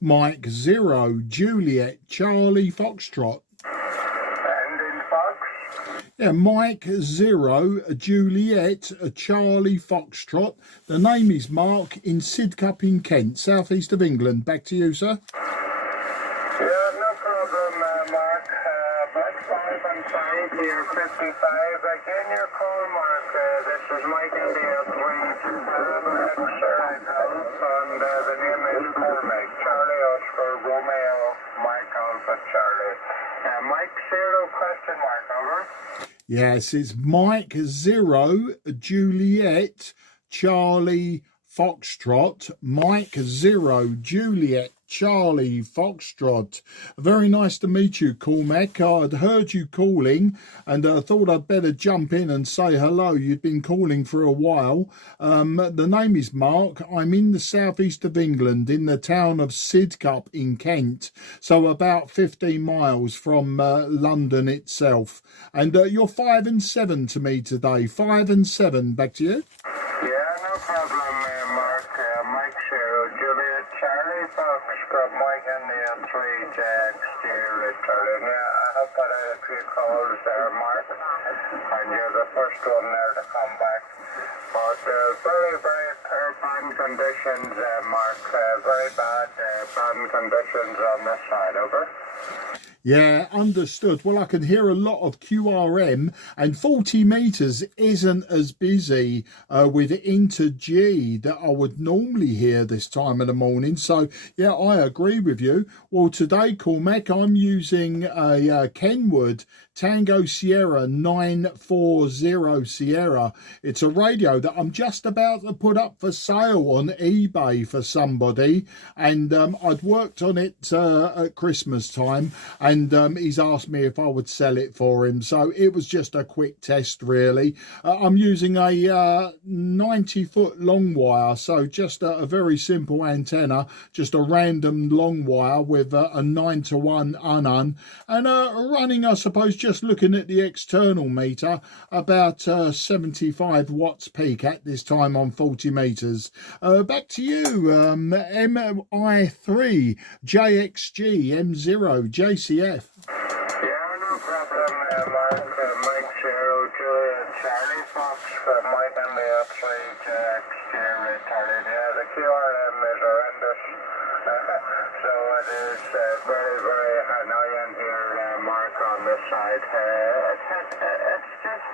Mike 0 Juliet Charlie Foxtrot. Ending Fox. Yeah, Mike 0 Juliet Charlie Foxtrot. The name is Mark in Sidcup in Kent, southeast of England. Back to you, sir. Yeah, no problem, Mark. Black 5 and 5 here, 55. Again, your call, Mark. This is Mike India 3. X-ray House, and the name is Cormac. Charlie Oscar Romeo Mike Alpha Charlie. Mike 0 question mark, over. Yes, it's Mike 0 Juliet Charlie Foxtrot. Mike 0 Juliet Charlie Foxtrot. Very nice to meet you, Cormac. I'd heard you calling and I thought I'd better jump in and say hello. You'd been calling for a while. The name is Mark. I'm in the southeast of England, in the town of Sidcup in Kent, so about 15 miles from London itself. And you're 5 and 7 to me today. 5 and 7. Back to you. Yeah, no problem, Mark. Mike 0 Juliet Charlie Fox. Mike and the 3 Jacks, Charlie. Yeah, I have put out a few calls there, Mark, and you're the first one there to come back. But very, very poor band conditions, Mark. Very bad band conditions on this side, over. Yeah, understood. Well, I can hear a lot of QRM, and 40 metres isn't as busy with Inter G that I would normally hear this time of the morning. So, yeah, I agree with you. Well, today, Cormac, I'm using a Kenwood Tango Sierra 940 Sierra. It's a radio that I'm just about to put up for sale on eBay for somebody, and I'd worked on it at Christmas time, and he's asked me if I would sell it for him. So it was just a quick test, really. I'm using a 90-foot long wire, so just a very simple antenna, just a random long wire with a 9-to-1 unun, and running, I suppose, just looking at the external meter, about 75 watts peak at this time on 40 meters. Back to you, MI3 JXG M0 JCF. Yeah, no problem, Mark. Mike 0 Juliet Charlie Fox. Mike and the 3 Jacks, Charlie. Yeah, the QRM is horrendous. So it is very, very annoying here, Mark, on this side. It's just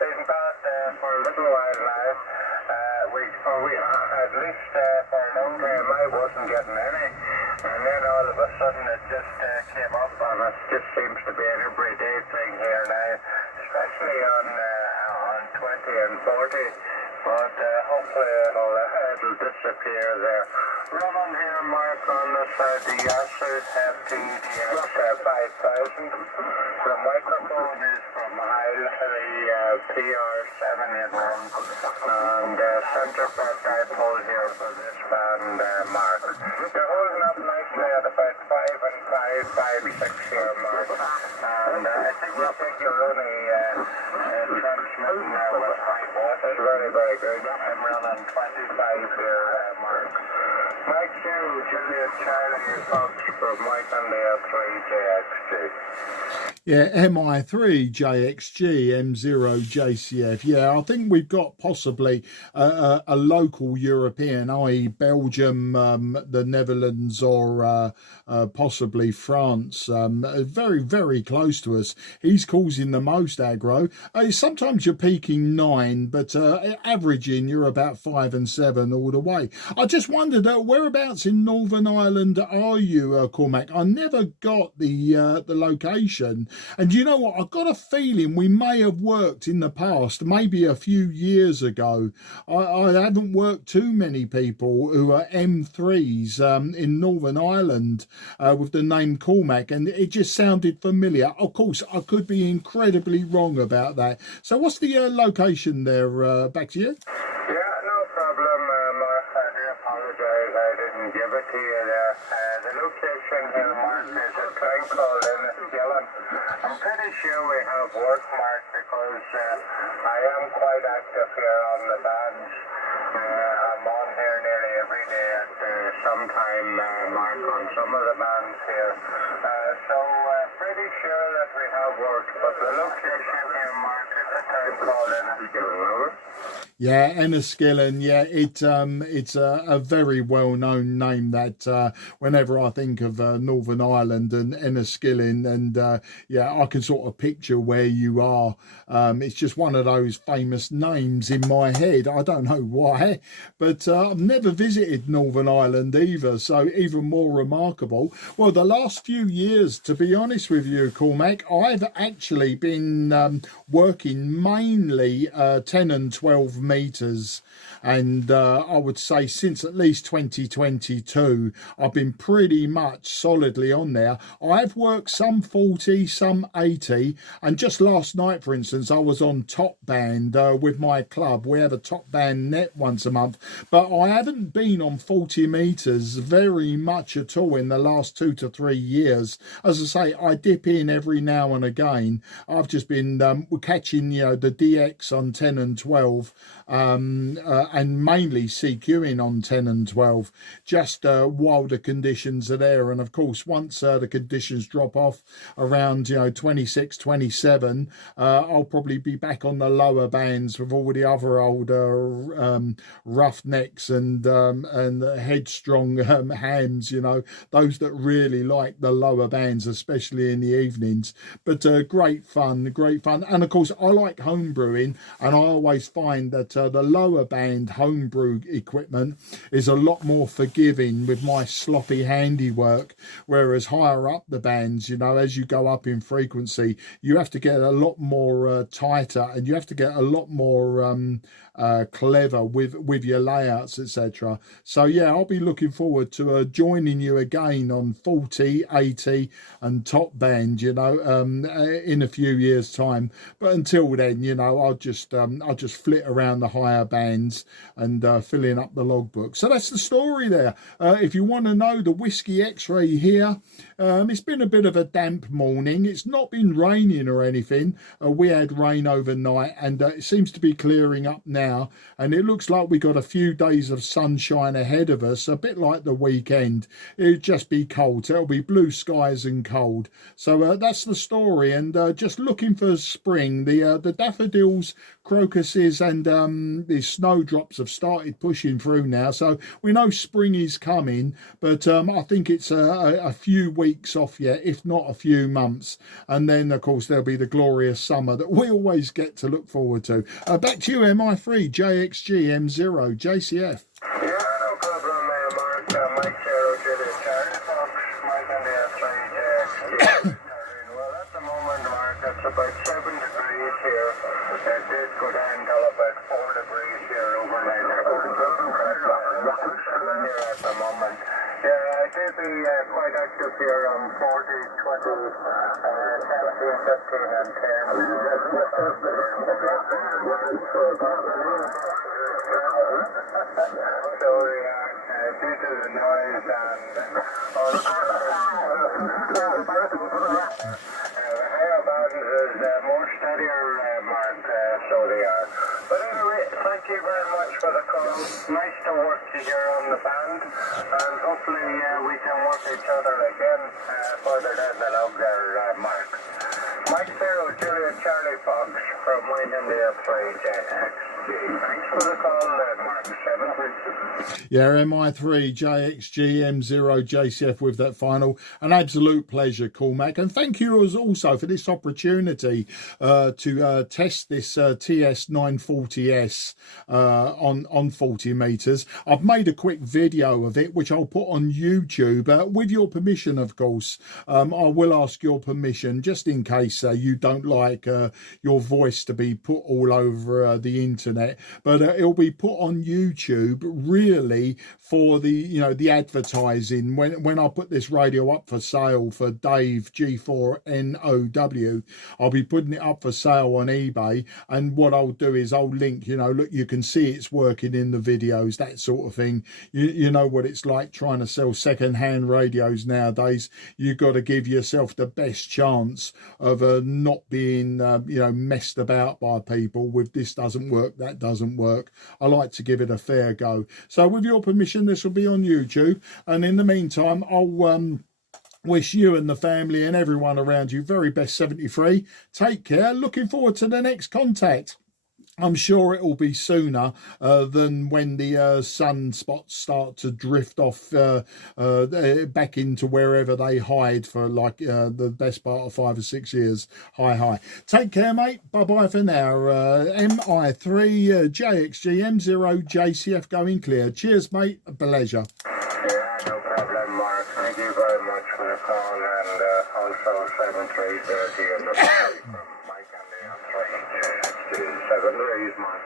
been bad for a little while now. We at least for a long time I wasn't getting any, and then all of a sudden it just came up, and it just seems to be an everyday thing here now, especially on 20 and 40. But hopefully it'll disappear there. Running here, Mark, on the side, the Yasu FTDX 5000. The microphone is from Heil, the PR781, and center for dipole here for this band, Mark. You're holding up nicely at about 5 and 5, 5, 6 here, Mark. And I think you're only transmitting now with 5 watts. It's very, very good. I'm running 25 here, Mark. Mike 2, Juliet Charlie Fox for Mike and the 3 JXG. Yeah, MI3 JXG M0 JCF. Yeah, I think we've got possibly a local European, i.e. Belgium, the Netherlands, or possibly France. Very, very close to us. He's causing the most aggro. Sometimes you're peaking 9, but averaging you're about 5 and 7 all the way. I just wondered, whereabouts in Northern Ireland are you, Cormac? I never got the location. And you know what? I've got a feeling we may have worked in the past, maybe a few years ago. I haven't worked too many people who are M3s in Northern Ireland with the name Cormac, and it just sounded familiar. Of course, I could be incredibly wrong about that. So what's the location there? Back to you. Yeah, no problem, Mark. I do apologise I didn't give it to you there. The location here, Mark, is a town called Enniskillen. I'm pretty sure we have work, Mark, because I am quite active here on the bands. I'm on here nearly every day at some time, Mark, on some of the bands here. So pretty sure that we have worked, but the location here, Mark, at the time called Enniskillen, over. Yeah, Enniskillen. Yeah, it's a very well-known name that whenever I think of Northern Ireland and Enniskillen, and yeah, I can sort of picture where you are. It's just one of those famous names in my head. I don't know why, but I've never visited Northern Ireland either, so even more remarkable. Well, the last few years, to be honest with you, Cormac, I've actually been working mainly 10 and 12 meters, and I would say since at least 2022 I've been pretty much solidly on there. I've worked some 40, some 80, and just last night, for instance, I was on top band with my club. We have a top band net once a month, but I haven't been on 40 meters very much at all in the last 2 to 3 years. As I say, I dip in every now and again. I've just been catching, you know, the DX on 10 and 12, and mainly CQing on 10 and 12, just while the conditions are there. And of course, once the conditions drop off around, you know, 26, 27, I'll probably be back on the lower bands with all the other older roughnecks and headstrong hams, you know, those that really like the lower bands, especially in the evenings. But great fun, great fun. And of course, I like home brewing, and I always find that the lower band homebrew equipment is a lot more forgiving with my sloppy handiwork, whereas higher up the bands, you know, as you go up in frequency, you have to get a lot more tighter, and you have to get a lot more clever with your layouts, etc. So yeah, I'll be looking forward to joining you again on 40, 80 and top band, you know, in a few years time. But until then, you know, I'll just flit around the higher bands and filling up the logbook. So that's the story there. If you want to know the whiskey x-ray here, it's been a bit of a damp morning. It's not been raining or anything. We had rain overnight, and it seems to be clearing up now, and it looks like we got a few days of sunshine ahead of us, a bit like the weekend. It'll just be cold, so it'll be blue skies and cold. So that's the story, and just looking for spring. The daffodils, crocuses, and the snowdrops have started pushing through now, so we know spring is coming, but I think it's a few weeks off yet, if not a few months, and then of course there'll be the glorious summer that we always get to look forward to. Back to you, MI3 JXG M0 JCF. Yeah, no problem, Mark. Mike Zero Julia Charlie Fox, Mike and the F3 JXG. Well, at the moment, Mark, it's about 7 degrees here. It did go down till about 4 degrees here overnight. Here at the moment. Yeah, I did be quite active here on 40, 20, 17, 15 and 10. So due to the noise and higher bands is more steadier, Mark, so they are. But anyway, thank you very much for the call. Nice to work here on the band, and hopefully we can work each other again further down the log there, Mark. Mike Zero Julia Charlie Fox from Mike and the F3 JXG. Thanks for the call, Mark. 7 Yeah, MI3 JXG M0 JCF with that final. An absolute pleasure, Cormac, and thank you as also for this opportunity to test this TS-940S on 40 meters. I've made a quick video of it which I'll put on YouTube with your permission, of course. I will ask your permission just in case you don't like your voice to be put all over the internet, but it'll be put on YouTube really for the, you know, the advertising. When I put this radio up for sale for Dave G4NOW, I'll be putting it up for sale on eBay, and what I'll do is I'll link, you know, look, you can see it's working in the videos, that sort of thing. You know what it's like trying to sell second-hand radios nowadays. You've got to give yourself the best chance of not being you know, messed about by people with this doesn't work, that doesn't work. I like to give it a fair go. So with your your permission, this will be on YouTube. And in the meantime, I'll wish you and the family and everyone around you very best 73. Take care. Looking forward to the next contact. I'm sure it will be sooner than when the sunspots start to drift off back into wherever they hide for like the best part of 5 or 6 years. Hi. Take care, mate. Bye-bye for now. MI3 JXG M0 JCF going clear. Cheers, mate. A pleasure. Yeah, no problem, Mark. Thank you very much for the call, and also 7330 in the phone from Mike and the M3 7 days, Mark.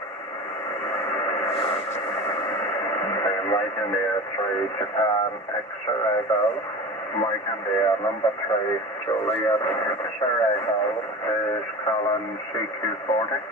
Mike and the 3 Japan Extra Echo. Mike and the number 3 Juliet Extra Echo is Colin CQ40.